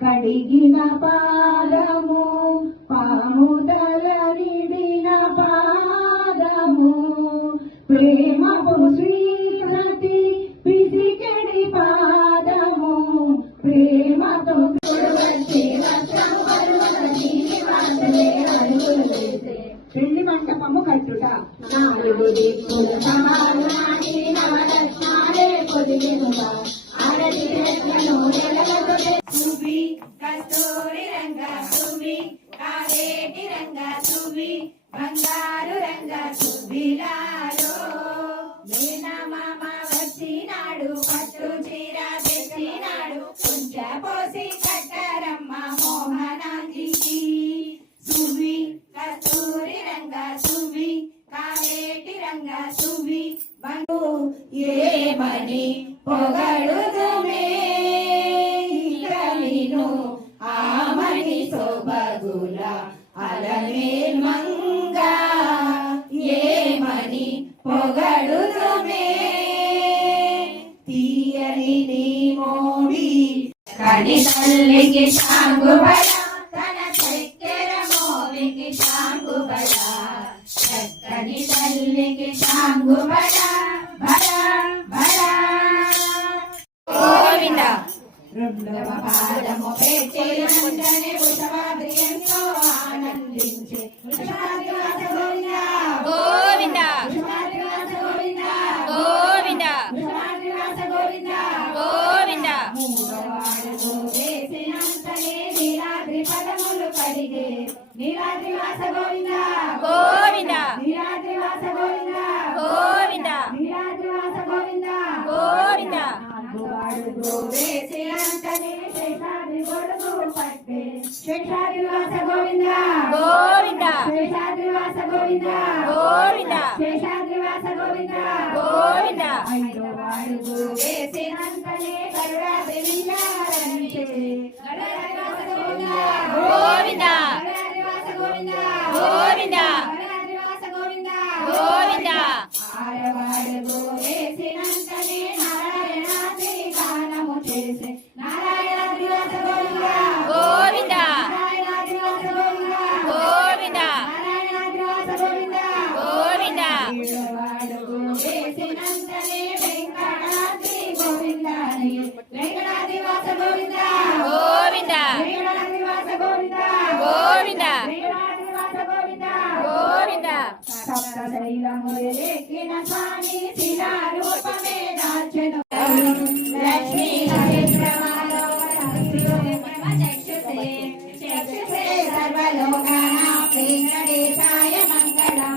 కడిగిన పాదము పాముదల నిడిన పాదము ప్రేమపు శ్రీమతి పిసికెడి పాదము ప్రేమతో పెళ్లి మంటపము కట్టుట నాలుగు దిక్కుల సమానాటి నవరత్నాలే పొదిగినుగా అరటి రెట్లను సువి కస్తూరి రంగ సువి కావేటి రంగ సువి బంగారు రంగ సువిలాలో మేనమామ వచ్చినాడు పట్టు చీర తెచ్చినాడు కొంచె పోసి కట్టరమ్మ మోహనాంగికి సువి కస్తూరి రంగ సువి కావేటి రంగ సువి బంగు ఏమని పొగడుదుమే ఆమని సోబగుల అలమేల్ మంగ ఏమని పొగడుదుమే తీయని నీ మోవి కని తల్లికి శాంగుబల తన చక్కెర మోవికి శాంగుబల చక్కని తల్లికి శాంగుబల బల బల గోవింద రెండవ పాదము పెట్టినంతనే వృషభాద్రియంతో ఆనందించే వృషభాద్రివాస గోవింద గోవింద వృషభాద్రివాస గోవింద గోవింద వృషభాద్రివాస గోవింద గోవింద మూడవాడులో వేసినంతనే నీలాద్రి పదములు కడిగే నీలాద్రివాస గోవింద గోవింద నీలాద్రివాస గోవింద గోవింద నీలాద్రివాస గోవింద గోవింద శేషాద్రివాస గోవింద గోవింద శేషాద్రివాస గోవింద గోవింద శేషాద్రివాస గోవింద గోవింద ఐదో అడుగు వేసినంతనే గరుడాద్రి విచారించే గరుడాద్రివాస గోవింద గోవింద గరుడాద్రివాస గోవింద గోవింద గరుడాద్రివాస గోవింద గోవింద ఆరవ అడుగు వేసినంతనే నారాయణాద్రి గానము చేసే నారాయణాద్రివాస గోవింద గోవింద నారాయణాద్రివాస గోవింద గోవింద నారాయణాద్రివాస గోవింద గోవింద ఏడవ అడుగు వేసినంతనే వెంకటాద్రి గోవిందాని వెంకటాద్రివాస గోవింద గోవింద వెంకటాద్రివాస గోవింద గోవింద వెంకటాద్రివాస గోవింద గోవింద సప్త శైలములెక్కిన స్వామి శిలారూపమే దాల్చెను లక్ష్మీ చక్షుషే సర్వలోకానాం వెంకటేశాయ మంగళం.